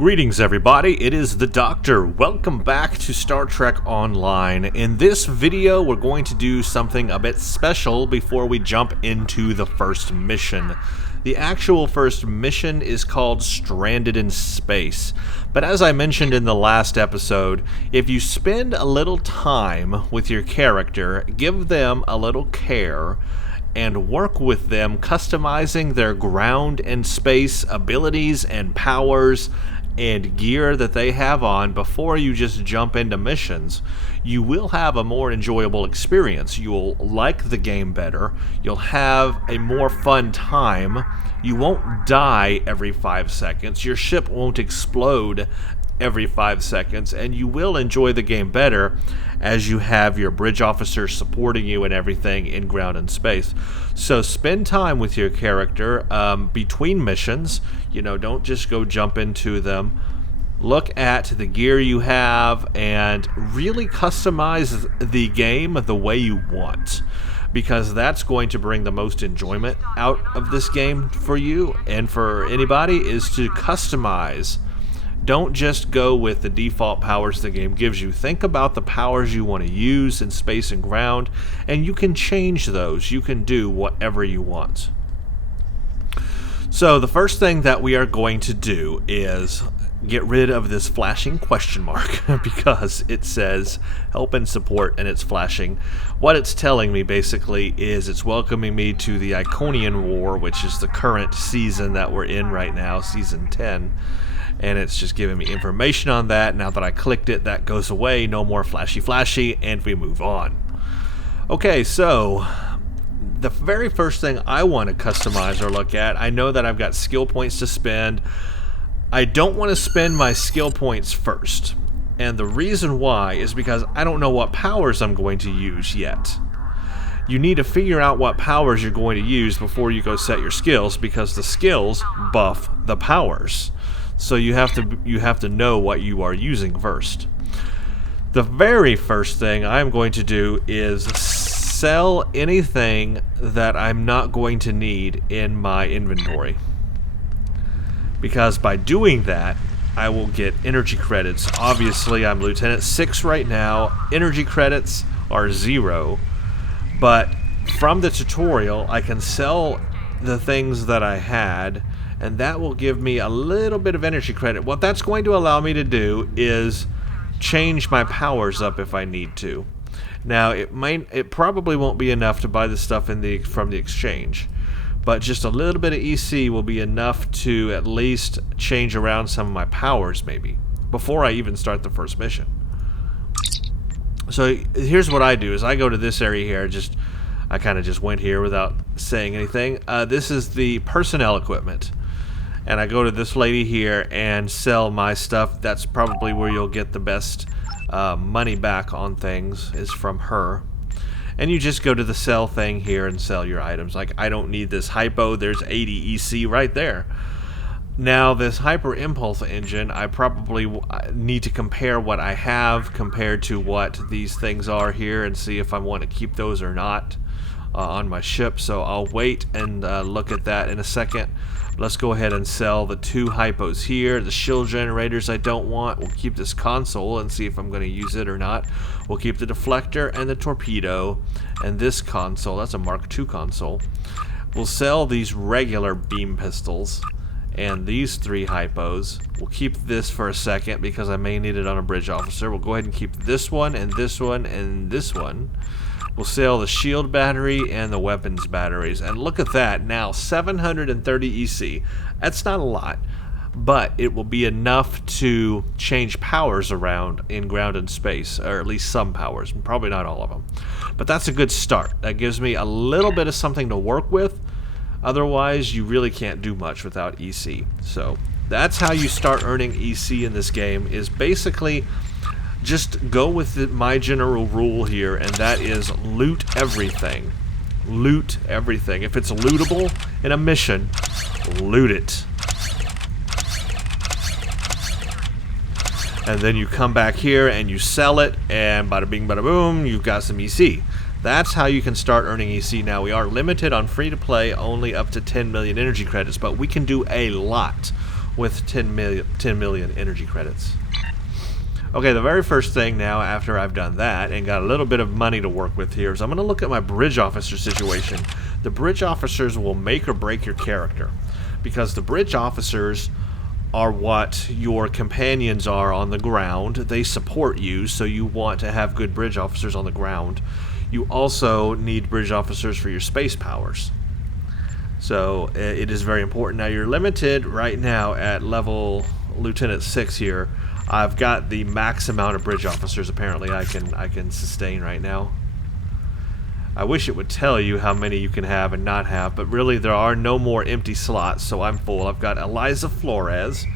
Greetings everybody, it is the Doctor. Welcome back to Star Trek Online. In this video we're going to do something a bit special before we jump into the first mission. The actual first mission is called Stranded in Space. But as I mentioned in the last episode, if you spend a little time with your character, give them a little care, and work with them customizing their ground and space abilities and powers and gear that they have on before you just jump into missions, you will have a more enjoyable experience. You'll like the game better, you'll have a more fun time, you won't die every 5 seconds, your ship won't explode every 5 seconds, and you will enjoy the game better as you have your bridge officer supporting you and everything in ground and space. So spend time with your character between missions. You know, don't just go jump into them. Look at the gear you have and really customize the game the way you want, because that's going to bring the most enjoyment out of this game for you and for anybody, is to customize. Don't just go with the default powers the game gives you. Think about the powers you want to use in space and ground, and you can change those. You can do whatever you want. So the first thing that we are going to do is get rid of this flashing question mark because it says help and support and it's flashing. What it's telling me basically is it's welcoming me to the Iconian War, which is the current season that we're in right now, season 10. And it's just giving me information on that. Now that I clicked it, that goes away. No more flashy, and we move on. Okay, so the very first thing I want to customize or look at, I know that I've got skill points to spend. I don't want to spend my skill points first. And the reason why is because I don't know what powers I'm going to use yet. You need to figure out what powers you're going to use before you go set your skills, because the skills buff the powers. So you have to know what you are using first. The very first thing I'm going to do is sell anything that I'm not going to need in my inventory, because by doing that I will get energy credits. Obviously I'm Lieutenant 6 right now. Energy credits are 0, but from the tutorial I can sell the things that I had, and that will give me a little bit of energy credit. What that's going to allow me to do is change my powers up if I need to. Now it probably won't be enough to buy the stuff from the exchange, but just a little bit of EC will be enough to at least change around some of my powers maybe before I even start the first mission. So here's what I do: is I go to this area here. I kind of just went here without saying anything. This is the personnel equipment. And I go to this lady here and sell my stuff. That's probably where you'll get the best money back on things, is from her. And you just go to the sell thing here and sell your items. Like, I don't need this hypo. There's 80 EC right there. Now, this hyper impulse engine, I probably need to compare what I have compared to what these things are here and see if I want to keep those or not on my ship. So I'll wait and look at that in a second. Let's go ahead and sell the 2 hypos here. The shield generators I don't want. We'll keep this console and see if I'm going to use it or not. We'll keep the deflector and the torpedo and this console. That's a Mark II console. We'll sell these regular beam pistols and these 3 hypos. We'll keep this for a second because I may need it on a bridge officer. We'll go ahead and keep this one and this one and this one. We'll sell the shield battery and the weapons batteries. And look at that, now 730 EC. That's not a lot, but it will be enough to change powers around in ground and space, or at least some powers, probably not all of them. But that's a good start. That gives me a little bit of something to work with. Otherwise, you really can't do much without EC. So that's how you start earning EC in this game, is basically just go with my general rule here, and that is loot everything. Loot everything. If it's lootable in a mission, loot it. And then you come back here and you sell it, and bada bing bada boom, you've got some EC. That's how you can start earning EC. Now, we are limited on free to play only up to 10 million energy credits, but we can do a lot with 10 million energy credits. Okay, the very first thing now after I've done that and got a little bit of money to work with here is I'm going to look at my bridge officer situation. The bridge officers will make or break your character because the bridge officers are what your companions are on the ground. They support you, so you want to have good bridge officers on the ground. You also need bridge officers for your space powers. So it is very important. Now you're limited right now at level Lieutenant 6 here. I've got the max amount of bridge officers apparently I can sustain right now. I wish it would tell you how many you can have and not have, but really there are no more empty slots, so I'm full. I've got Eliza Flores.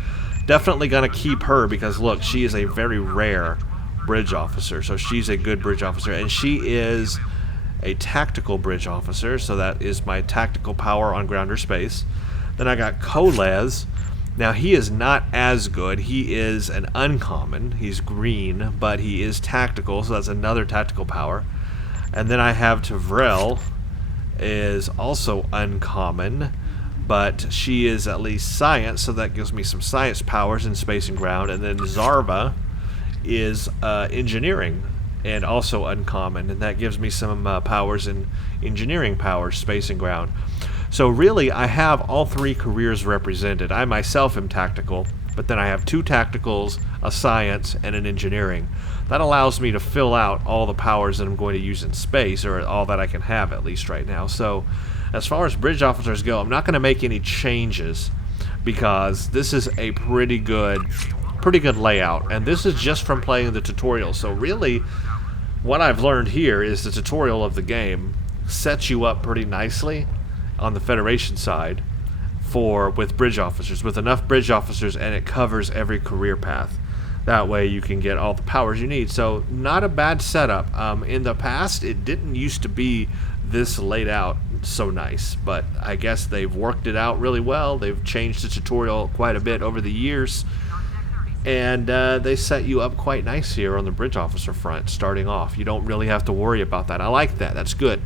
Definitely gonna keep her because look, she is a very rare bridge officer, so she's a good bridge officer, and she is a tactical bridge officer, so that is my tactical power on ground or space. Then I got Colez. Now he is not as good. He is an uncommon. He's green, but he is tactical, so that's another tactical power. And then I have Tavrel, is also uncommon, but she is at least science, so that gives me some science powers in space and ground. And then Zarva is engineering, and also uncommon, and that gives me some powers in engineering powers, space and ground. So really, I have all three careers represented. I myself am tactical, but then I have 2 tacticals, a science, and an engineering. That allows me to fill out all the powers that I'm going to use in space, or all that I can have at least right now. So as far as bridge officers go, I'm not going to make any changes because this is a pretty good layout, and this is just from playing the tutorial. So really, what I've learned here is the tutorial of the game sets you up pretty nicely on the Federation side with bridge officers, with enough bridge officers, and it covers every career path. That way you can get all the powers you need. So not a bad setup. In the past, it didn't used to be this laid out so nice, but I guess they've worked it out really well. They've changed the tutorial quite a bit over the years, and they set you up quite nice here on the bridge officer front starting off. You don't really have to worry about that. I like that. That's good.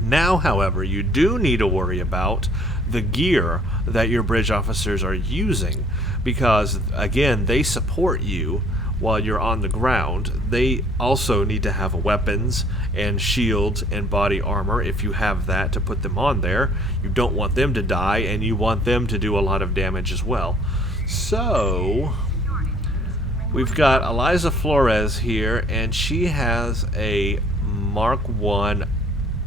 Now, however, you do need to worry about the gear that your bridge officers are using, because again, they support you while you're on the ground. They also need to have weapons and shields and body armor if you have that to put them on there. You don't want them to die, and you want them to do a lot of damage as well. So we've got Eliza Flores here, and she has a Mark 1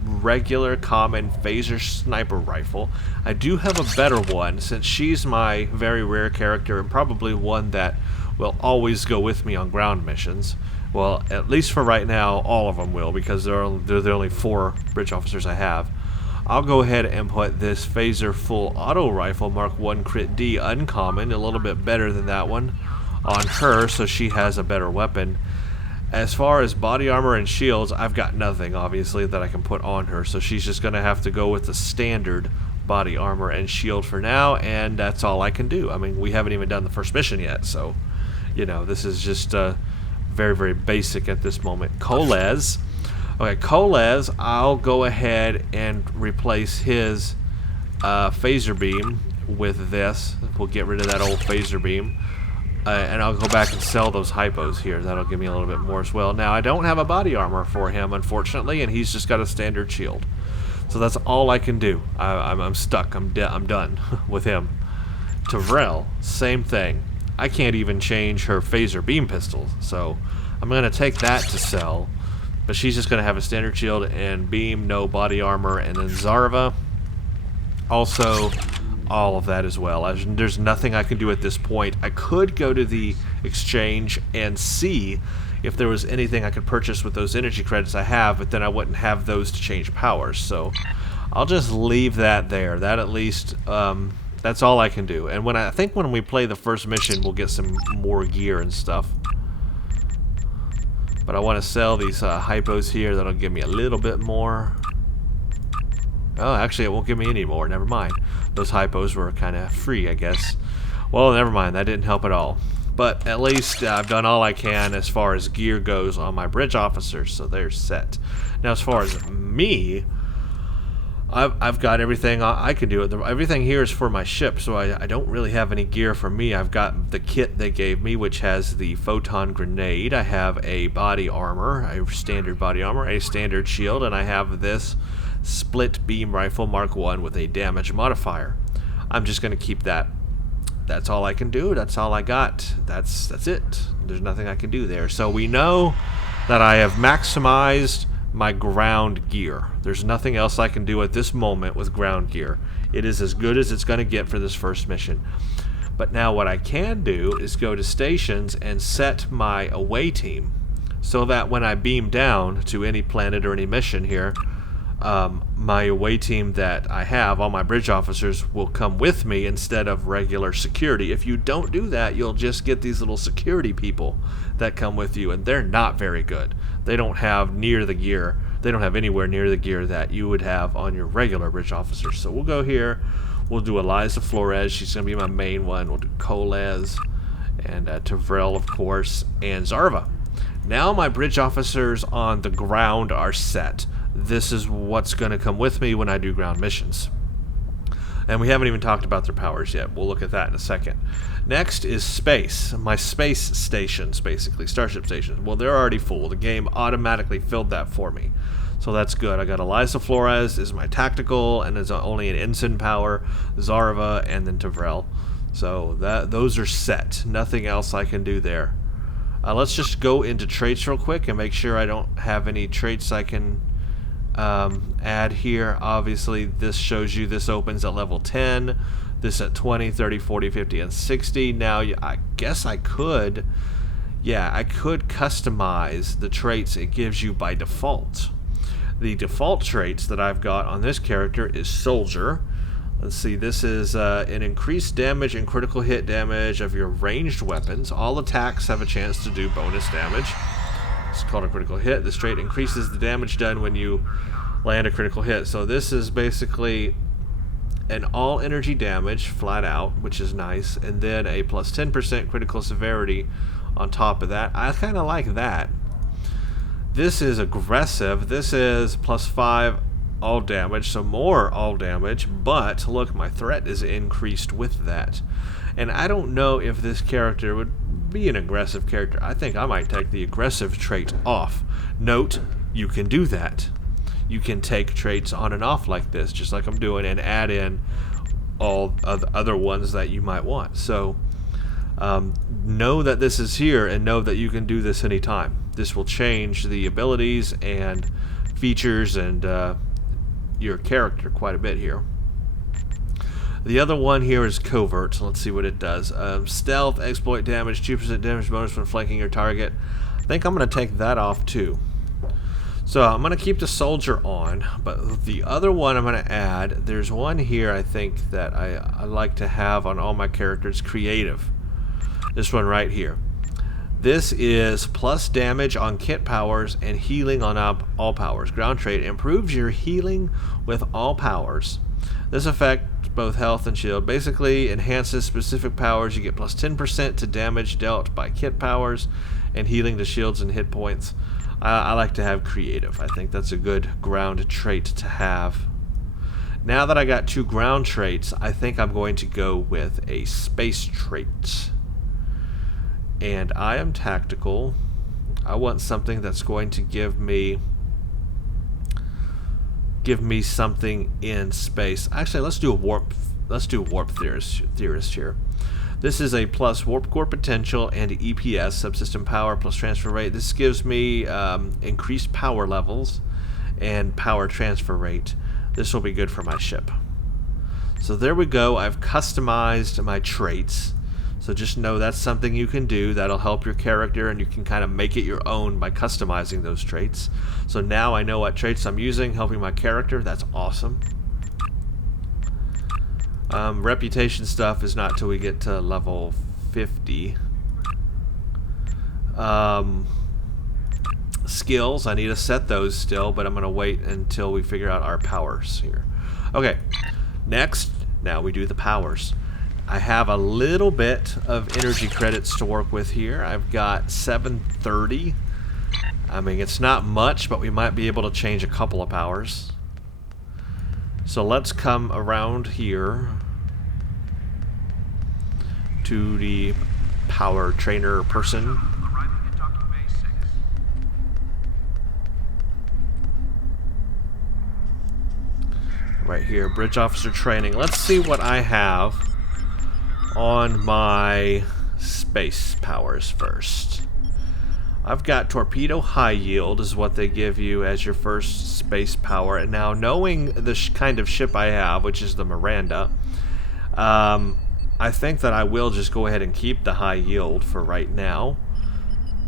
regular common phaser sniper rifle. I do have a better one, since she's my very rare character and probably one that will always go with me on ground missions. Well, at least for right now, all of them will, because they're the only 4 bridge officers I have. I'll go ahead and put this phaser full auto rifle Mark 1 Crit D uncommon, a little bit better than that one, on her, so she has a better weapon. As far as body armor and shields, I've got nothing, obviously, that I can put on her, so she's just going to have to go with the standard body armor and shield for now, and that's all I can do. I mean, we haven't even done the first mission yet, so, you know, this is just very, very basic at this moment. Colez. Okay, Colez, I'll go ahead and replace his phaser beam with this. We'll get rid of that old phaser beam. And I'll go back and sell those hypos here. That'll give me a little bit more as well. Now, I don't have a body armor for him, unfortunately, and he's just got a standard shield. So that's all I can do. I'm stuck. I'm done with him. Tavrel, same thing. I can't even change her phaser beam pistol, so I'm going to take that to sell. But she's just going to have a standard shield and beam, no body armor. And then Zarva, also all of that as well. There's nothing I can do at this point. I could go to the exchange and see if there was anything I could purchase with those energy credits I have, but then I wouldn't have those to change powers. So I'll just leave that there. That at least, that's all I can do. And I think when we play the first mission, we'll get some more gear and stuff. But I want to sell these hypos here. That'll give me a little bit more. Oh, actually, it won't give me any more. Never mind. Those hypos were kind of free, I guess. Well, never mind. That didn't help at all. But at least I've done all I can as far as gear goes on my bridge officers, so they're set. Now, as far as me, I've got everything I can do. Everything here is for my ship, so I don't really have any gear for me. I've got the kit they gave me, which has the photon grenade. I have a body armor, a standard body armor, a standard shield, and I have this split beam rifle Mark 1 with a damage modifier. I'm just going to keep that. That's all I can do. That's all I got. That's it. There's nothing I can do there. So we know that I have maximized my ground gear. There's nothing else I can do at this moment with ground gear. It is as good as it's going to get for this first mission. But now what I can do is go to stations and set my away team so that when I beam down to any planet or any mission here, my away team that I have, all my bridge officers, will come with me instead of regular security. If you don't do that, you'll just get these little security people that come with you, and they're not very good. They don't have near the gear. They don't have anywhere near the gear that you would have on your regular bridge officers. So we'll go here. We'll do Eliza Flores. She's going to be my main one. We'll do Coles and Tavrel, of course, and Zarva. Now my bridge officers on the ground are set. This is what's going to come with me when I do ground missions. And we haven't even talked about their powers yet. We'll look at that in a second. Next is space. My space stations, basically. Starship stations. Well, they're already full. The game automatically filled that for me. So that's good. I got Eliza Flores is my tactical, and is only an ensign power. Zarva, and then Tavrel. So those are set. Nothing else I can do there. Let's just go into traits real quick and make sure I don't have any traits I can add here. Obviously this shows you this opens at level 10, this at 20, 30, 40, 50, and 60. Now I guess I could customize the traits it gives you by default. The default traits that I've got on this character is Soldier. Let's see, this is an increased damage and critical hit damage of your ranged weapons. All attacks have a chance to do bonus damage. It's called a critical hit. This trait increases the damage done when you land a critical hit. So this is basically an all energy damage flat out, which is nice, and then a plus 10% critical severity on top of that. I kind of like that. This is aggressive. This is plus 5 all damage, so more all damage, but look, my threat is increased with that. And I don't know if this character would be an aggressive character. I think I might take the aggressive trait off. Note, you can do that. You can take traits on and off like this, just like I'm doing, and add in all other ones that you might want. So know that this is here, and know that you can do this anytime. This will change the abilities and features and your character quite a bit here. The other one here is Covert, so let's see what it does. Stealth, exploit damage, 2% damage bonus when flanking your target. I think I'm going to take that off too. So I'm going to keep the Soldier on, but the other one I'm going to add, there's one here I think that I like to have on all my characters, Creative. This one right here. This is plus damage on kit powers and healing on all powers. Ground trait improves your healing with all powers. This affects both health and shield. Basically enhances specific powers. You get plus 10% to damage dealt by kit powers and healing to shields and hit points. I like to have Creative. I think that's a good ground trait to have. Now that I got 2 ground traits, I think I'm going to go with a space trait. And I am tactical. I want something that's going to give me something in space. Actually, let's do a warp theorist here. This is a plus warp core potential and EPS, subsystem power plus transfer rate. This gives me increased power levels and power transfer rate. This will be good for my ship. So there we go. I've customized my traits. So just know that's something you can do that'll help your character, and you can kind of make it your own by customizing those traits. So now I know what traits I'm using, helping my character. That's awesome. Reputation stuff is not till we get to level 50. Skills, I need to set those still, but I'm going to wait until we figure out our powers here. Okay, next, now we do the powers. I have a little bit of energy credits to work with here. I've got 730. I mean, it's not much, but we might be able to change a couple of powers. So let's come around here to the power trainer person. Right here, bridge officer training. Let's see what I have on my space powers first. I've got torpedo high yield is what they give you as your first space power. And now, knowing the kind of ship I have, which is the Miranda, I think that I will just go ahead and keep the high yield for right now.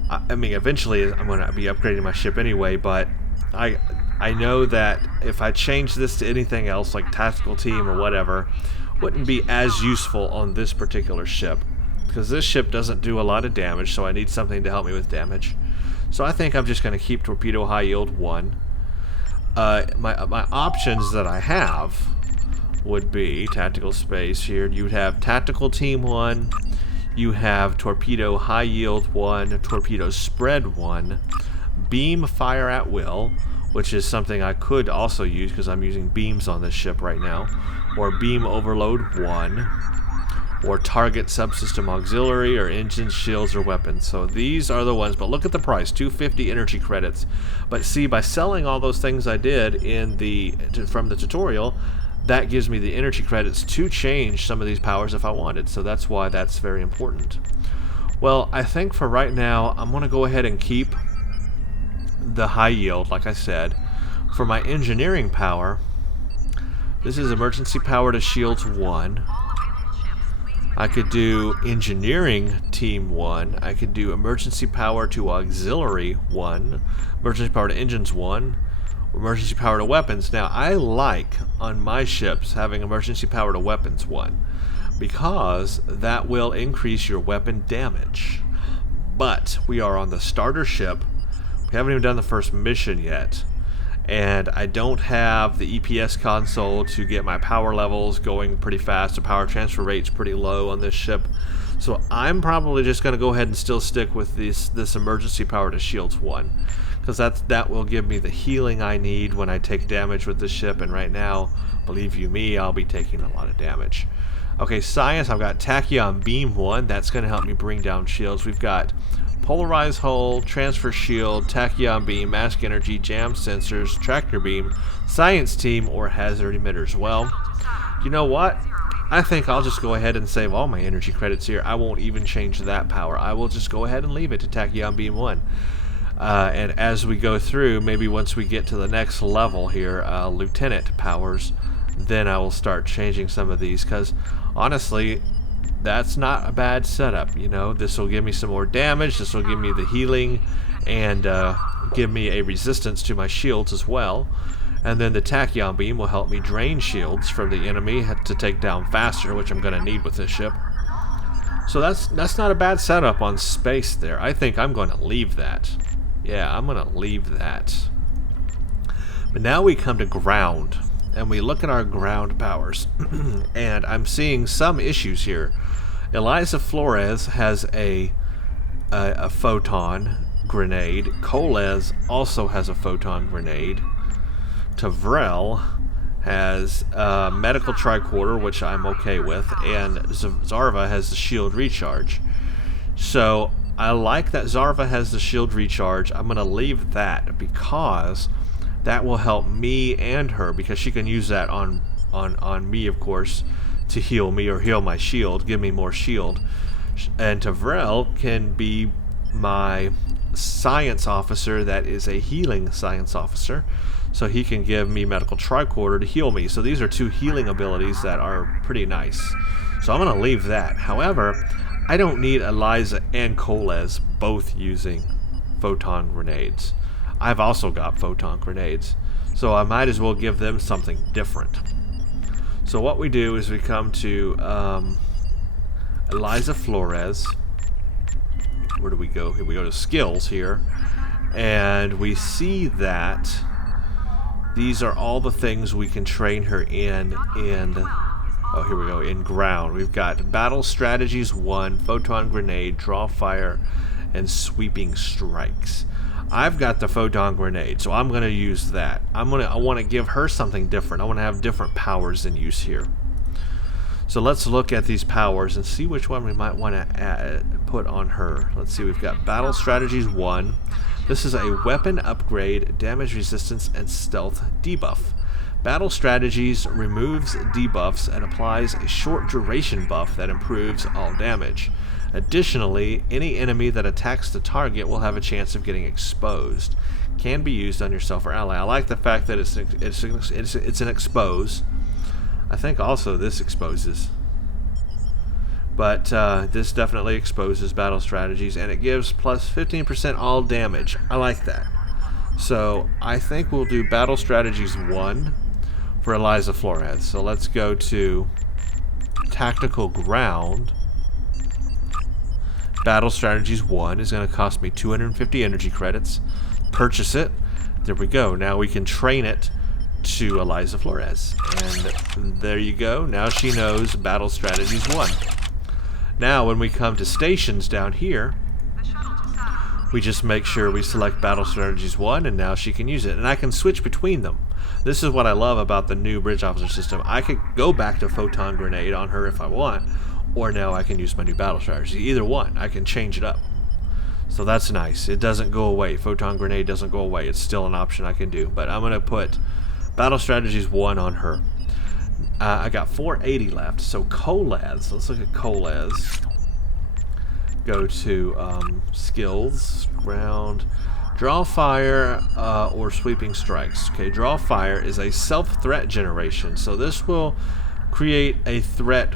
I mean, eventually I'm going to be upgrading my ship anyway, but I know that if I change this to anything else, like tactical team or whatever, wouldn't be as useful on this particular ship. Because this ship doesn't do a lot of damage, so I need something to help me with damage. So I think I'm just going to keep torpedo high yield 1. My options that I have would be tactical space here. You would have tactical team 1. You have torpedo high yield 1, torpedo spread 1, beam fire at will, which is something I could also use because I'm using beams on this ship right now, or beam overload 1, or target subsystem auxiliary, or engines, shields, or weapons. So these are the ones, but look at the price, 250 energy credits. But see, by selling all those things I did in from the tutorial, that gives me the energy credits to change some of these powers if I wanted. So that's why that's very important. Well, I think for right now, I'm going to go ahead and keep the high yield, like I said. For my engineering power, this is emergency power to shields 1. I could do engineering team 1. I could do emergency power to auxiliary 1. Emergency power to engines 1. Emergency power to weapons. Now, I like on my ships having emergency power to weapons 1 because that will increase your weapon damage. But we are on the starter ship. We haven't even done the first mission yet, and I don't have the EPS console to get my power levels going pretty fast. The power transfer rate's pretty low on this ship, so I'm probably just going to go ahead and still stick with this emergency power to shields 1, because that will give me the healing I need when I take damage with this ship. And right now, believe you me, I'll be taking a lot of damage. Okay, science, I've got tachyon beam 1. That's going to help me bring down shields. We've got polarized hull, transfer shield, tachyon beam, mask energy, jam sensors, tractor beam, science team, or hazard emitters. Well, you know what? I think I'll just go ahead and save all my energy credits here. I won't even change that power. I will just go ahead and leave it to tachyon beam 1. And as we go through, maybe once we get to the next level here, lieutenant powers, then I will start changing some of these, because honestly, that's not a bad setup. You know, this will give me some more damage, this will give me the healing, and give me a resistance to my shields as well. And then the tachyon beam will help me drain shields from the enemy to take down faster, which I'm going to need with this ship. So that's not a bad setup on space there. I think I'm going to leave that. Yeah, I'm going to leave that. But now we come to ground, and we look at our ground powers, and I'm seeing some issues here. Eliza Flores has a photon grenade. Coles also has a photon grenade. Tavrel has a medical tricorder, which I'm okay with, and Zarva has the shield recharge. So I like that Zarva has the shield recharge. I'm going to leave that because that will help me and her, because she can use that on me, of course, to heal me or heal my shield, give me more shield. And Tavrel can be my science officer that is a healing science officer, so he can give me medical tricorder to heal me. So these are two healing abilities that are pretty nice. So I'm going to leave that. However, I don't need Eliza and Coles both using photon grenades. I've also got photon grenades, so I might as well give them something different. So what we do is we come to Eliza Flores. Where do we go? Here we go to skills here, and we see that these are all the things we can train her in. Oh, here we go, in ground. We've got battle strategies 1, photon grenade, draw fire, and sweeping strikes. I've got the photon grenade, so I'm going to use that. I want to give her something different. I want to have different powers in use here. So let's look at these powers and see which one we might want to put on her. Let's see, we've got Battle Strategies 1. This is a weapon upgrade, damage resistance, and stealth debuff. Battle Strategies removes debuffs and applies a short duration buff that improves all damage. Additionally, any enemy that attacks the target will have a chance of getting exposed. Can be used on yourself or ally. I like the fact that it's an expose. I think also this exposes. But this definitely exposes Battle Strategies, and it gives plus 15% all damage. I like that. So I think we'll do Battle Strategies 1 for Eliza Flores. So let's go to Tactical Ground. Battle Strategies 1 is going to cost me 250 energy credits. Purchase it. There we go. Now we can train it to Eliza Flores. And there you go. Now she knows Battle Strategies 1. Now when we come to stations down here, we just make sure we select Battle Strategies 1, and now she can use it. And I can switch between them. This is what I love about the new Bridge Officer system. I could go back to Photon Grenade on her if I want, or now I can use my new Battle Strategy. Either one, I can change it up. So that's nice. It doesn't go away. Photon Grenade doesn't go away. It's still an option I can do. But I'm going to put Battle Strategies 1 on her. I got 480 left. So Colaz. Let's look at Colaz. Go to Skills, Ground, Draw Fire, or Sweeping Strikes. Okay, Draw Fire is a self-threat generation. So this will create a threat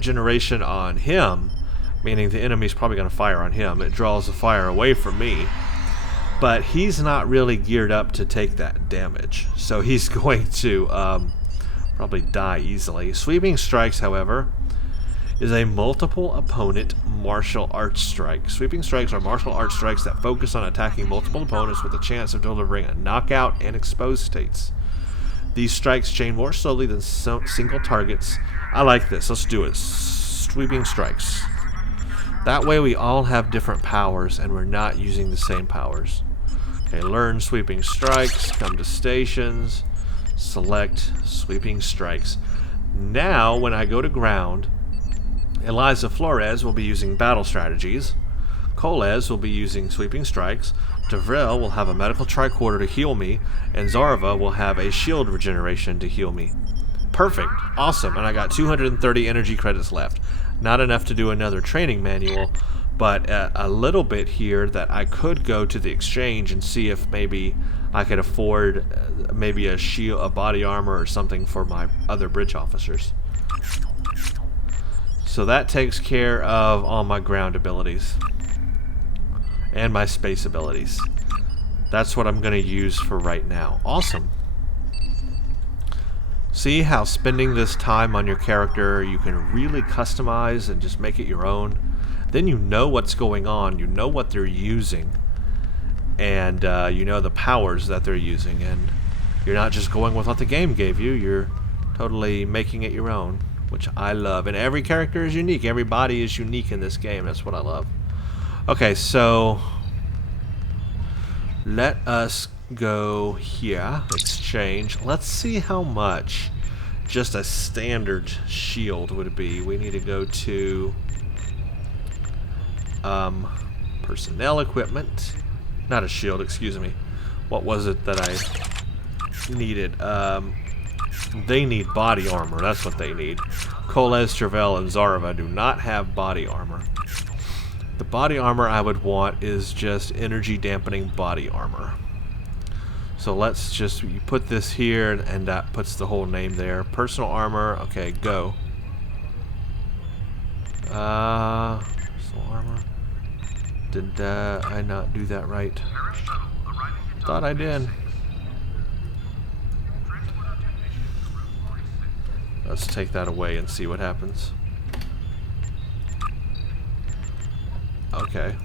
generation on him, meaning the enemy's probably going to fire on him. It draws the fire away from me, but he's not really geared up to take that damage, so he's going to probably die easily. Sweeping Strikes, however, is a multiple opponent martial arts strike. Sweeping Strikes are martial arts strikes that focus on attacking multiple opponents with a chance of delivering a knockout and exposed states. These strikes chain more slowly than single targets. I like this. Let's do it. Sweeping Strikes. That way we all have different powers and we're not using the same powers. Okay, learn Sweeping Strikes. Come to Stations. Select Sweeping Strikes. Now, when I go to Ground, Eliza Flores will be using Battle Strategies. Colaz will be using Sweeping Strikes. Devril will have a medical tricorder to heal me, and Zarva will have a shield regeneration to heal me. Perfect. Awesome. And I got 230 energy credits left. Not enough to do another training manual, but a little bit here that I could go to the exchange and see if maybe I could afford maybe a shield, a body armor or something for my other bridge officers. So that takes care of all my ground abilities. And my space abilities. That's what I'm going to use for right now. Awesome. See how spending this time on your character, you can really customize and just make it your own. Then you know what's going on. You know what they're using. And you know the powers that they're using. And you're not just going with what the game gave you. You're totally making it your own, which I love. And every character is unique. Everybody is unique in this game. That's what I love. Okay, so let us go here, exchange. Let's see how much just a standard shield would be. We need to go to personnel equipment. Not a shield, excuse me. What was it that I needed? They need body armor. That's what they need. Colaz, Travell, and Zarva do not have body armor. The body armor I would want is just energy dampening body armor. So let's just you put this here, and that puts the whole name there. Personal armor. Okay, go. Personal armor. Did I not do that right? Thought I did. Let's take that away and see what happens. Okay.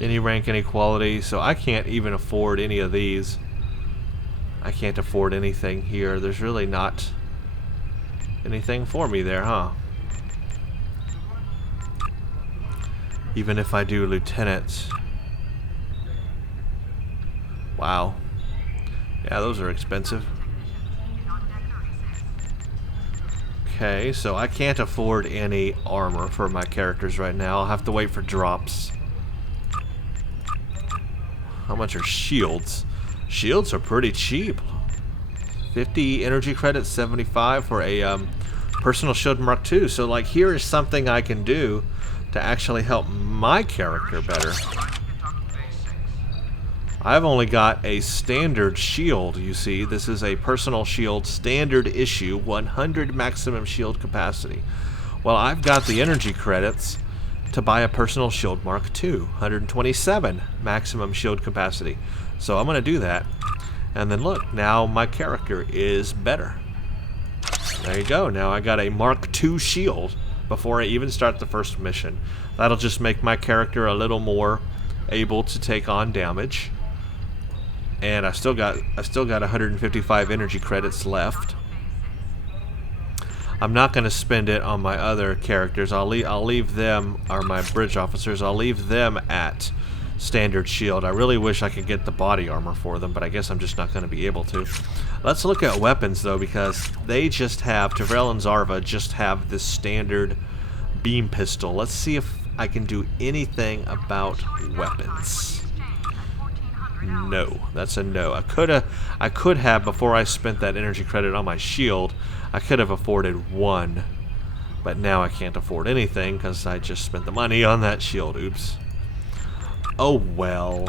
Any rank, any quality. So I can't even afford any of these. I can't afford anything here. There's really not anything for me there, huh? Even if I do lieutenant. Wow. Yeah, those are expensive. Okay, so I can't afford any armor for my characters right now. I'll have to wait for drops. How much are shields? Shields are pretty cheap. 50 energy credits, 75 for a personal shield Mark II. So like here is something I can do to actually help my character better. I've only got a standard shield, you see. This is a personal shield standard issue, 100 maximum shield capacity. Well, I've got the energy credits to buy a personal shield Mark II, 127 maximum shield capacity. So I'm going to do that. And then look, now my character is better. There you go. Now I got a Mark II shield before I even start the first mission. That'll just make my character a little more able to take on damage. And I still got 155 energy credits left. I'm not going to spend it on my other characters. I'll leave them, or my bridge officers, I'll leave them at standard shield. I really wish I could get the body armor for them, but I guess I'm just not going to be able to. Let's look at weapons though, because they just have, Tavrel and Zarva just have this standard beam pistol. Let's see if I can do anything about weapons. No, that's a no. I could have before I spent that energy credit on my shield. I could have afforded one, but now I can't afford anything because I just spent the money on that shield. Oops. Oh well,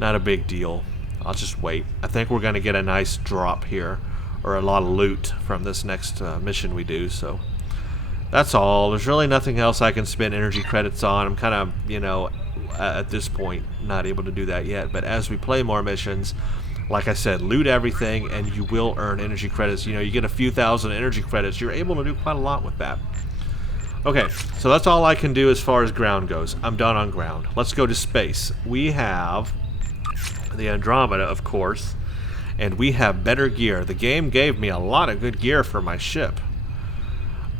not a big deal. I'll just wait. I think we're gonna get a nice drop here, or a lot of loot from this next mission we do. So that's all. There's really nothing else I can spend energy credits on. I'm kind of, you know, at this point not able to do that yet, but as we play more missions, like I said, loot everything and you will earn energy credits. You know, you get a few thousand energy credits, you're able to do quite a lot with that. Okay, so that's all I can do as far as ground goes. I'm done on ground. Let's go to space. We have the Andromeda, of course, and we have better gear. The game gave me a lot of good gear for my ship.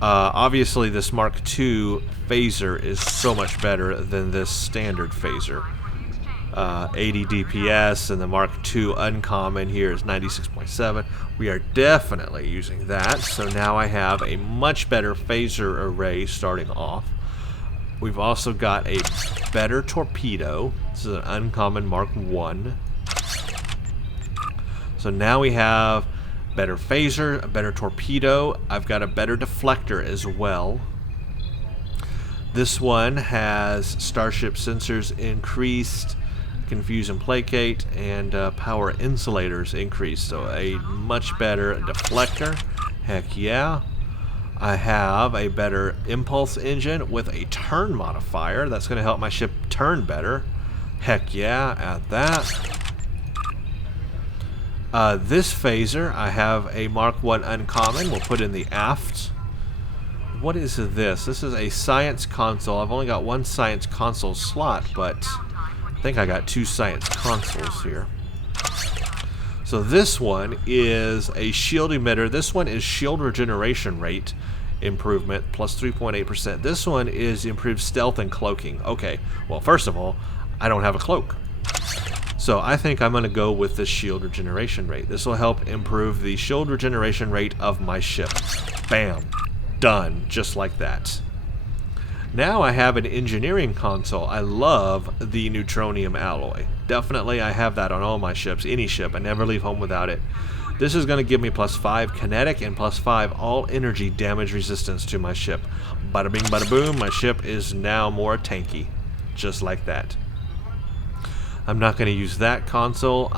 Obviously this Mark II phaser is so much better than this standard phaser. 80 DPS, and the Mark II uncommon here is 96.7. We are definitely using that, so now I have a much better phaser array starting off. We've also got a better torpedo. This is an uncommon Mark I. So now we have better phaser, a better torpedo. I've got a better deflector as well. This one has starship sensors increased, confuse and placate, and power insulators increased. So a much better deflector. Heck yeah. I have a better impulse engine with a turn modifier. That's going to help my ship turn better. Heck yeah, add that. This phaser, I have a Mark I uncommon. We'll put in the aft. What is this? This is a science console. I've only got one science console slot, but I think I got two science consoles here. So this one is a shield emitter. This one is shield regeneration rate improvement plus 3.8%. This one is improved stealth and cloaking. Okay, well first of all, I don't have a cloak. So I think I'm going to go with the shield regeneration rate. This will help improve the shield regeneration rate of my ship. Bam. Done. Just like that. Now I have an engineering console. I love the neutronium alloy. Definitely I have that on all my ships. Any ship. I never leave home without it. This is going to give me +5 kinetic and +5 all energy damage resistance to my ship. Bada bing bada boom. My ship is now more tanky. Just like that. I'm not going to use that console.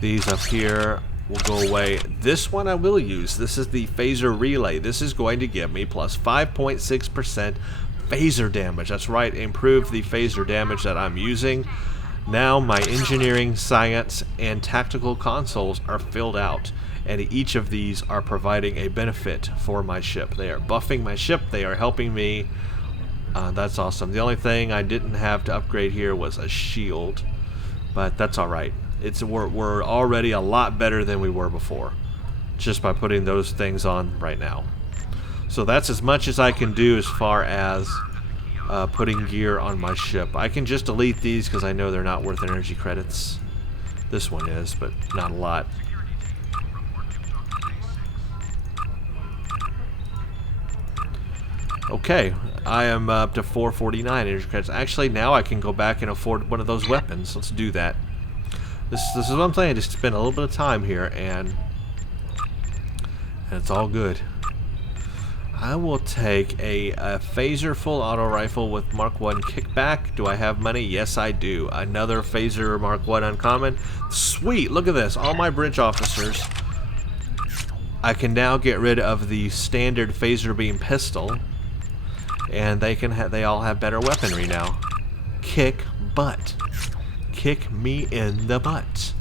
These up here will go away. This one I will use. This is the phaser relay. This is going to give me plus 5.6% phaser damage. That's right, improve the phaser damage that I'm using. Now my engineering, science, and tactical consoles are filled out, and each of these are providing a benefit for my ship. They are buffing my ship. They are helping me. That's awesome. The only thing I didn't have to upgrade here was a shield, but that's all right. We're already a lot better than we were before, just by putting those things on right now. So that's as much as I can do as far as putting gear on my ship. I can just delete these because I know they're not worth energy credits. This one is, but not a lot. Okay, I am up to 449 energy credits. Actually, now I can go back and afford one of those weapons. Let's do that. This is what I'm saying. Just spend a little bit of time here, and it's all good. I will take a phaser full auto rifle with Mark 1 kickback. Do I have money? Yes, I do. Another phaser Mark 1 uncommon. Sweet, look at this. All my bridge officers. I can now get rid of the standard phaser beam pistol, and they all have better weaponry now. Kick butt. Kick me in the butt.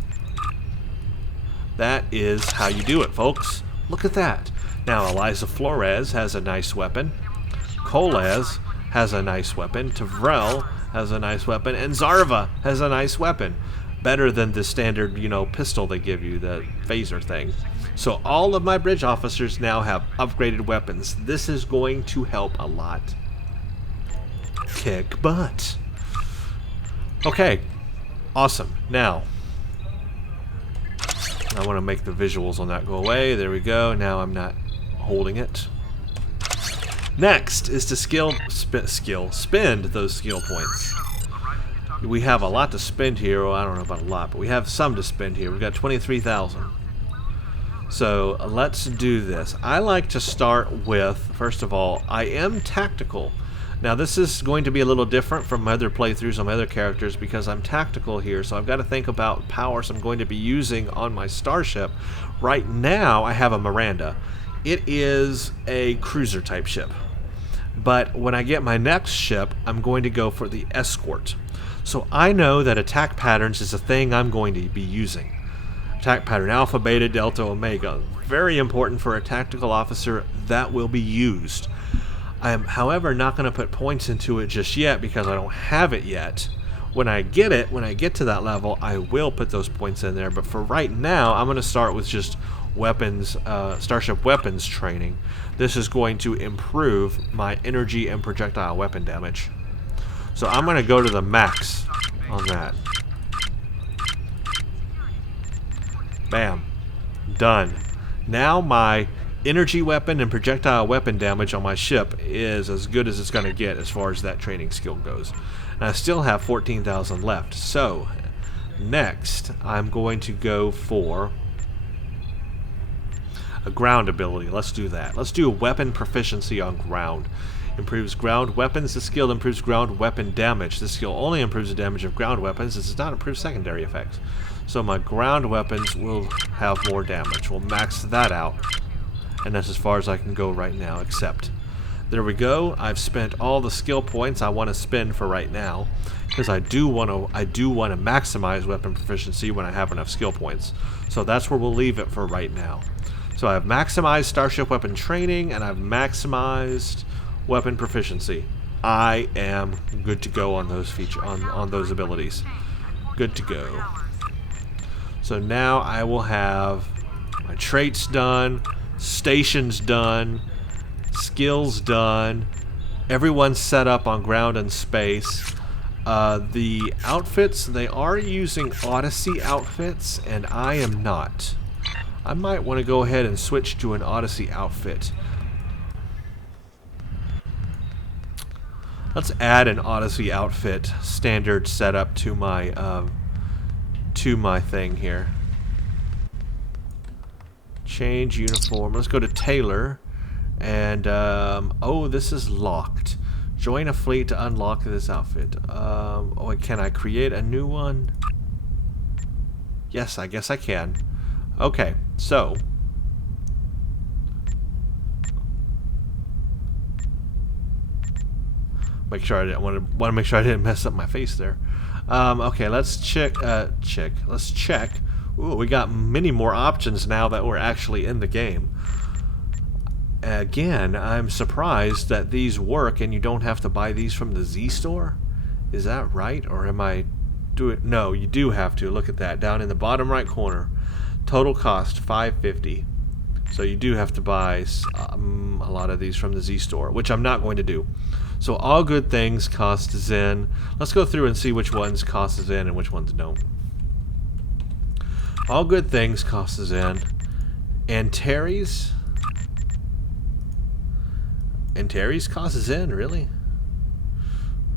That is how you do it, folks. Look at that. Now, Eliza Flores has a nice weapon. Kolaz has a nice weapon. Tavrel has a nice weapon. And Zarva has a nice weapon. Better than the standard, pistol they give you, the phaser thing. So all of my bridge officers now have upgraded weapons. This is going to help a lot. Kick butt. Okay. Awesome. Now, I want to make the visuals on that go away. There we go. Now I'm not holding it. Next is to spend those skill points. We have a lot to spend here. Well, I don't know about a lot, but we have some to spend here. We've got 23,000. So let's do this. I like to start with, first of all, I am tactical. Now this is going to be a little different from my other playthroughs on my other characters because I'm tactical here, so I've got to think about powers I'm going to be using on my starship. Right now I have a Miranda. It is a cruiser type ship. But when I get my next ship, I'm going to go for the escort. So I know that attack patterns is a thing I'm going to be using. Attack pattern Alpha, Beta, Delta, Omega. Very important for a tactical officer that will be used. I am, however, not going to put points into it just yet because I don't have it yet. When I get to that level, I will put those points in there. But for right now, I'm going to start with just weapons, starship weapons training. This is going to improve my energy and projectile weapon damage. So I'm going to go to the max on that. Bam. Done. Now my energy weapon and projectile weapon damage on my ship is as good as it's going to get as far as that training skill goes. And I still have 14,000 left. So next I'm going to go for a ground ability. Let's do that. Let's do a weapon proficiency on ground. Improves ground weapons. This skill improves ground weapon damage. This skill only improves the damage of ground weapons. This does not improve secondary effects. So my ground weapons will have more damage. We'll max that out. And that's as far as I can go right now, except. There we go. I've spent all the skill points I want to spend for right now. Because I do want to maximize weapon proficiency when I have enough skill points. So that's where we'll leave it for right now. So I've maximized starship weapon training and I've maximized weapon proficiency. I am good to go on those on those abilities. Good to go. So now I will have my traits done, stations done, skills done, everyone's set up on ground and space. The outfits, they are using Odyssey outfits and I am not. I might want to go ahead and switch to an Odyssey outfit. Let's add an Odyssey outfit standard setup to my thing here. Change uniform. Let's go to Tailor. And oh, this is locked. Join a fleet to unlock this outfit. Oh, can I create a new one? Yes, I guess I can. Okay, so make sure I didn't want to make sure I didn't mess up my face there. Okay, let's check. Let's check. Ooh, we got many more options now that we're actually in the game. Again, I'm surprised that these work and you don't have to buy these from the Z store. Is that right, or am I doing? No, you do have to. Look at that down in the bottom right corner. Total cost $550. So you do have to buy a lot of these from the Z store, which I'm not going to do. So all good things cost Zen. Let's go through and see which ones cost Zen and which ones don't. All good things cost Zen. Antares? Antares cost Zen, really?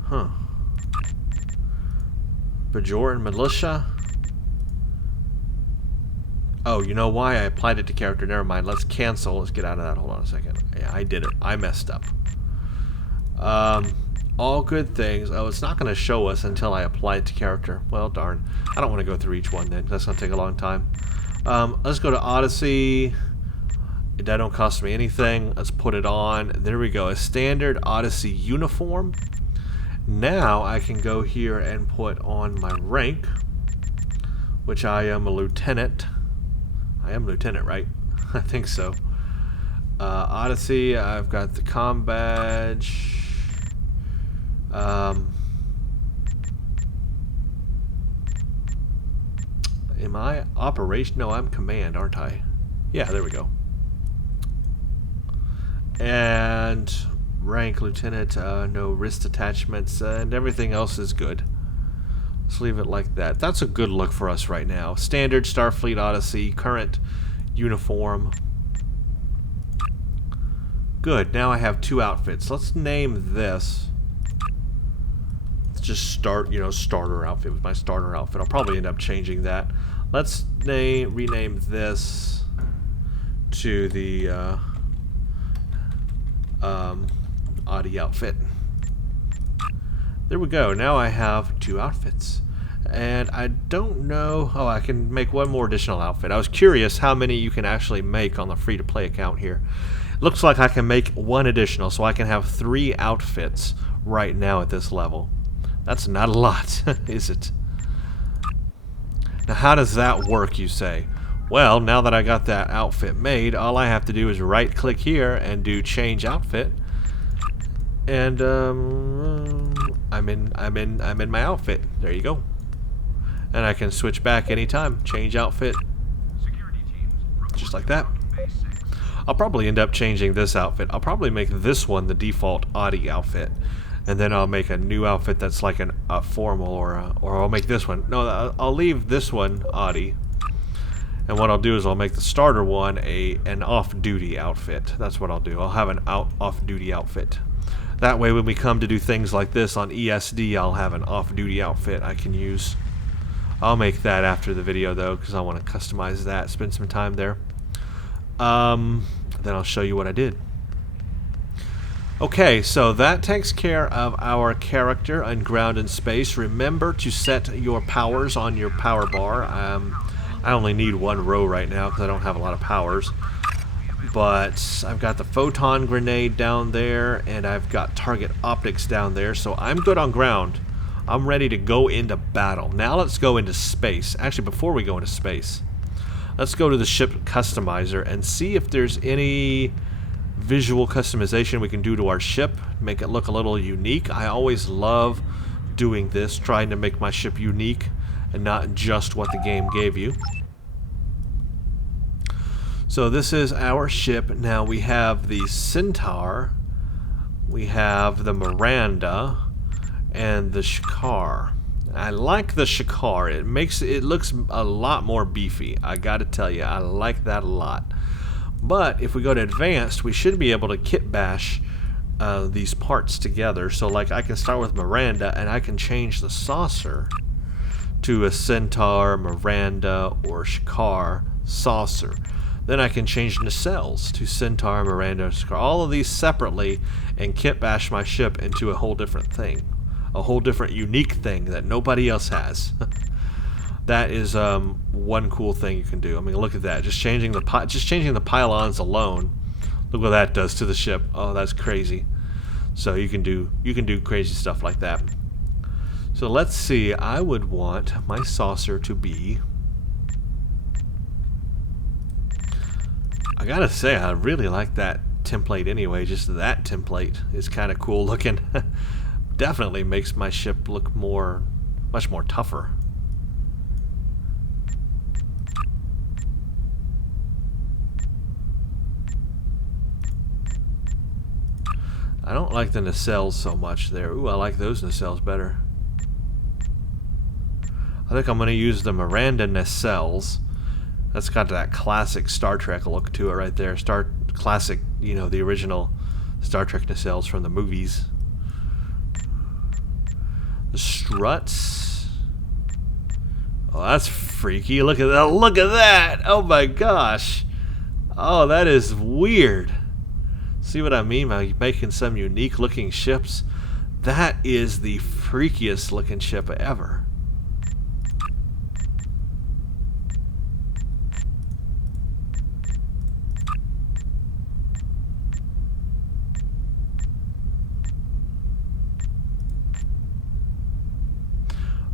Huh. Bajoran Militia? Oh, you know why? I applied it to character. Never mind. Let's cancel. Let's get out of that. Hold on a second. Yeah, I did it. I messed up. All good things. Oh, it's not going to show us until I apply it to character. Well, darn. I don't want to go through each one then. That's going to take a long time. Let's go to Odyssey. That don't cost me anything. Let's put it on. There we go. A standard Odyssey uniform. Now I can go here and put on my rank, which I am a lieutenant. I am lieutenant, right? I think so. Odyssey, I've got the comm badge. Am I operation? No, I'm command, aren't I? Yeah, there we go. And rank lieutenant, no wrist attachments, and everything else is good. Let's leave it like that. That's a good look for us right now. Standard Starfleet Odyssey, current uniform. Good, now I have 2 outfits. Let's name this. Let's just start, starter outfit with my starter outfit. I'll probably end up changing that. Let's rename this to the Audi outfit. There we go. Now I have 2 outfits. And I don't know... Oh, I can make 1 more additional outfit. I was curious how many you can actually make on the free-to-play account here. Looks like I can make 1 additional, so I can have 3 outfits right now at this level. That's not a lot, is it? Now, how does that work, you say? Well, now that I got that outfit made, all I have to do is right-click here and do change outfit. And I'm in my outfit. There you go. And I can switch back anytime. Change outfit. Just like that. I'll probably end up changing this outfit. I'll probably make this one the default Audi outfit. And then I'll make a new outfit that's like a formal or I'll make this one. No, I'll leave this one Audi. And what I'll do is I'll make the starter one an off-duty outfit. That's what I'll do. I'll have an off-duty outfit. That way when we come to do things like this on ESD, I'll have an off-duty outfit I can use. I'll make that after the video though, because I want to customize that, spend some time there. Then I'll show you what I did. Okay, so that takes care of our character on ground and space. Remember to set your powers on your power bar. I only need 1 row right now because I don't have a lot of powers. But I've got the photon grenade down there, and I've got target optics down there, so I'm good on ground. I'm ready to go into battle. Now let's go into space. Actually, before we go into space, let's go to the ship customizer and see if there's any visual customization we can do to our ship, make it look a little unique. I always love doing this, trying to make my ship unique and not just what the game gave you. So this is our ship. Now we have the Centaur, we have the Miranda, and the Shakar. I like the Shakar. It looks a lot more beefy. I gotta tell you, I like that a lot. But if we go to advanced, we should be able to kit bash these parts together. So like I can start with Miranda and I can change the saucer to a Centaur, Miranda, or Shakar saucer. Then I can change nacelles to Centaur, Miranda, Shakar. All of these separately and kit bash my ship into a whole different thing. A whole different unique thing that nobody else has. That is one cool thing you can do. I mean, look at that. Just changing the pylons alone. Look what that does to the ship. Oh, that's crazy. So you can do crazy stuff like that. So let's see. I would want my saucer to be. I gotta say, I really like that template anyway. Just that template is kind of cool looking. Definitely makes my ship look much more tougher. I don't like the nacelles so much there. Ooh, I like those nacelles better. I think I'm going to use the Miranda nacelles. That's got that classic Star Trek look to it right there. Classic, you know, the original Star Trek nacelles from the movies. The struts. Oh, that's freaky. Look at that. Look at that. Oh my gosh. Oh, that is weird. See what I mean by making some unique looking ships? That is the freakiest looking ship ever.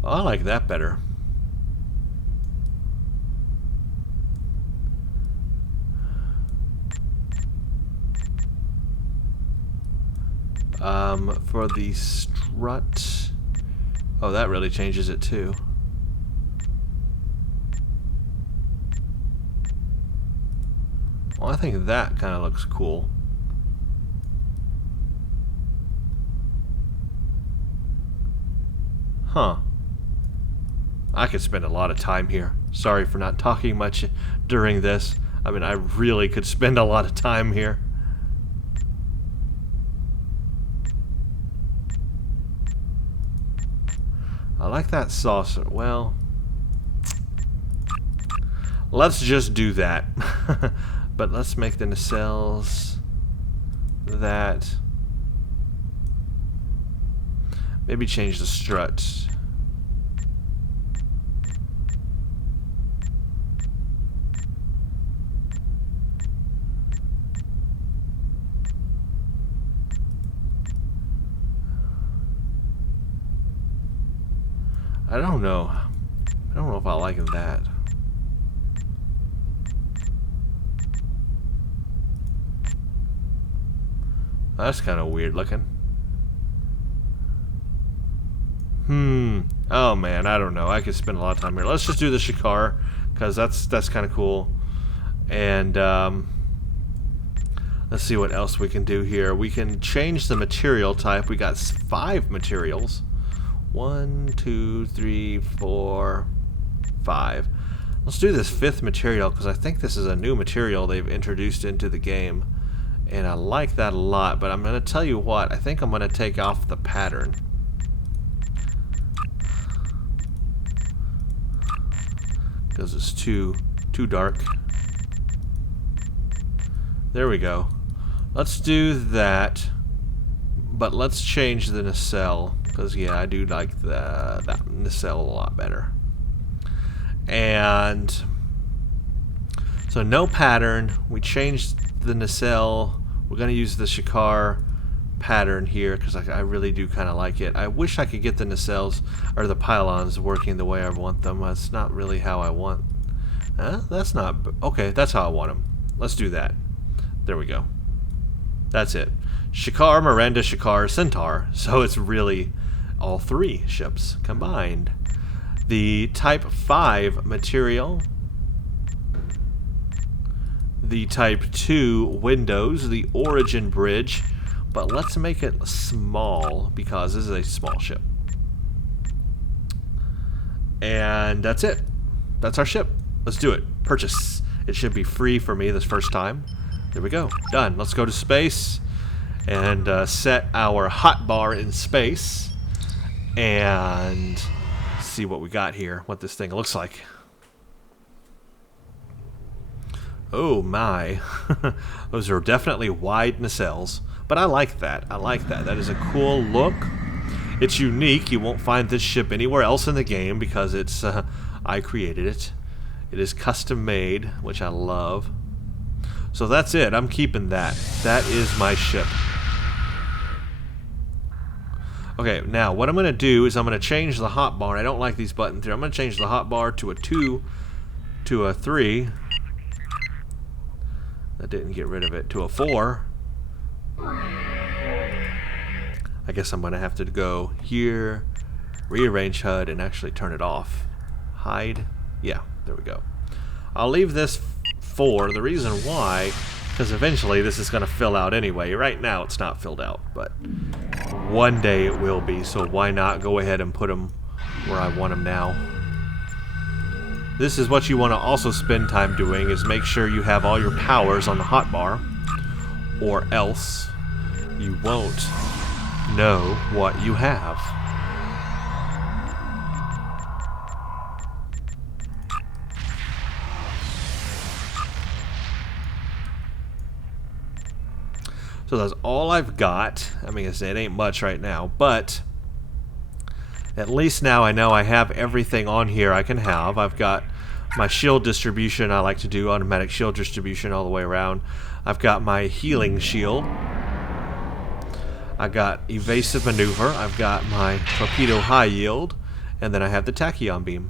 Oh, I like that better. For the strut, oh, that really changes it too. Well, I think that kind of looks cool. Huh. I could spend a lot of time here. Sorry for not talking much during this. I mean, I really could spend a lot of time here. I like that saucer. Well, let's just do that. But let's make the nacelles that. Maybe change the struts. I don't know. I don't know if I like that. That's kind of weird looking. Oh man, I don't know. I could spend a lot of time here. Let's just do the Shikar, because that's kind of cool. And let's see what else we can do here. We can change the material type. We got 5 materials. 1, 2, 3, 4, 5. Let's do this 5th material, because I think this is a new material they've introduced into the game. And I like that a lot, but I'm going to tell you what, I think I'm going to take off the pattern. Because it's too dark. There we go. Let's do that, but let's change the nacelle, because yeah, I do like that nacelle a lot better. And so no pattern. We changed the nacelle. We're going to use the Shikar pattern here because I really do kind of like it. I wish I could get the nacelles or the pylons working the way I want them. That's not really how I want. That's not okay. That's how I want them. Let's do that. There we go. That's it. Shikar, Miranda, Shikar, Centaur. So it's really all 3 ships combined. The Type 5 material. The Type 2 windows. The Origin bridge. But let's make it small because this is a small ship. And that's it. That's our ship. Let's do it. Purchase. It should be free for me this first time. There we go. Done. Let's go to space and set our hotbar in space and see what we got here, what this thing looks like. Oh my. Those are definitely wide nacelles. But I like that. I like that. That is a cool look. It's unique. You won't find this ship anywhere else in the game because it's I created it. It is custom made, which I love. So that's it. I'm keeping that. That is my ship. Okay, now what I'm going to do is I'm going to change the hotbar. I don't like these buttons here. I'm going to change the hotbar to a 2 to a 3. That didn't get rid of it. To a 4. I guess I'm going to have to go here, rearrange HUD, and actually turn it off. Hide. Yeah, there we go. I'll leave this 4. The reason why Because eventually this is going to fill out anyway. Right now it's not filled out, but one day it will be, so why not go ahead and put them where I want them now. This is what you want to also spend time doing, is make sure you have all your powers on the hotbar, or else you won't know what you have. So that's all I've got. I mean, it ain't much right now, but at least now I know I have everything on here I can have. I've got my shield distribution. I like to do automatic shield distribution all the way around. I've got my healing shield. I got evasive maneuver. I've got my torpedo high yield, and then I have the tachyon beam.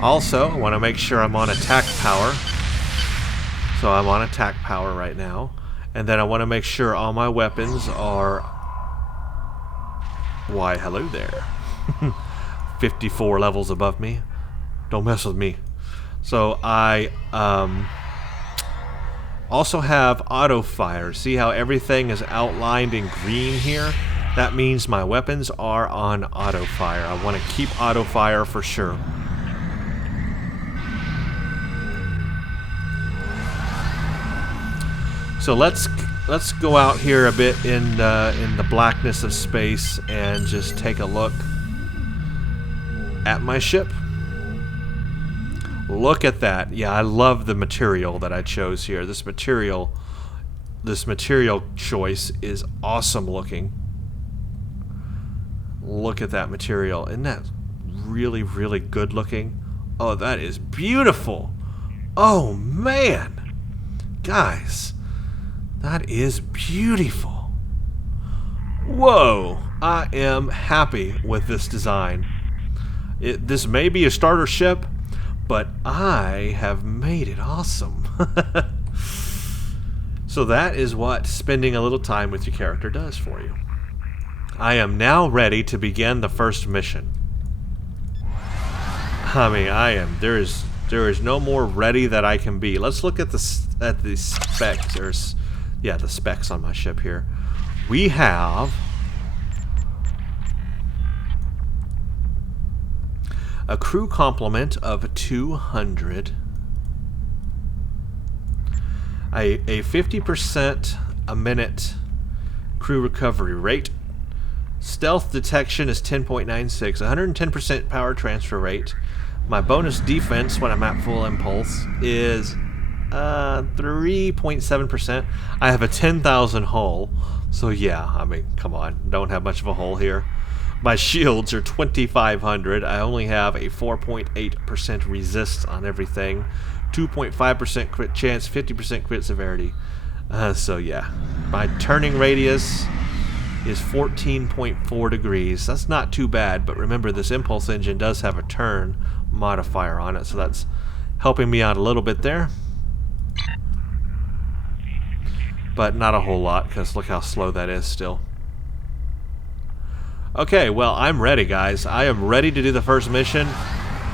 Also, I want to make sure I'm on attack power. So I'm on attack power right now. And then I want to make sure all my weapons are... Why, hello there. 54 levels above me. Don't mess with me. So I also have auto fire. See how everything is outlined in green here? That means my weapons are on auto fire. I want to keep auto fire for sure. So let's go out here a bit in the blackness of space and just take a look at my ship. Look at that. Yeah, I love the material that I chose here. This material choice is awesome looking. Look at that material. Isn't that really, really good looking? Oh, that is beautiful. Oh, man. Guys, that is beautiful. Whoa. I am happy with this design. This may be a starter ship, but I have made it awesome. So that is what spending a little time with your character does for you. I am now ready to begin the first mission. I mean, I am. There is no more ready that I can be. Let's look at the specs. Yeah, the specs on my ship here. We have a crew complement of 200, a 50% a minute crew recovery rate, stealth detection is 10.96, 110% power transfer rate. My bonus defense when I'm at full impulse is 3.7%. I have a 10,000 hull, so yeah, I mean, come on, don't have much of a hull here. My shields are 2,500. I only have a 4.8% resist on everything, 2.5% crit chance, 50% crit severity. So yeah, my turning radius is 14.4 degrees. That's not too bad, but remember this impulse engine does have a turn modifier on it, so that's helping me out a little bit there. But not a whole lot, because look how slow that is still. Okay, well, I'm ready, guys. I am ready to do the first mission,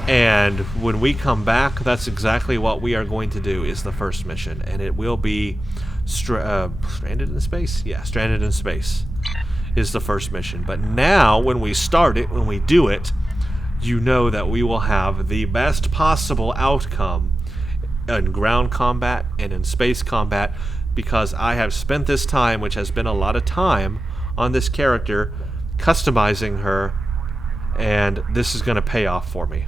and when we come back, that's exactly what we are going to do, is the first mission, and it will be stranded in space? Yeah, stranded in space is the first mission. But now, when we start it, when we do it, you know that we will have the best possible outcome in ground combat and in space combat, because I have spent this time, which has been a lot of time, on this character, customizing her, and this is going to pay off for me.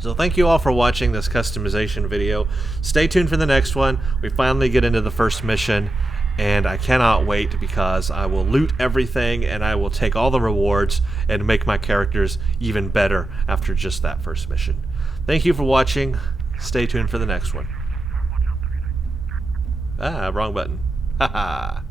So thank you all for watching this customization video. Stay tuned for the next one. We finally get into the first mission, and I cannot wait, because I will loot everything and I will take all the rewards and make my characters even better after just that first mission. Thank you for watching. Stay tuned for the next one. Ah, wrong button. Haha.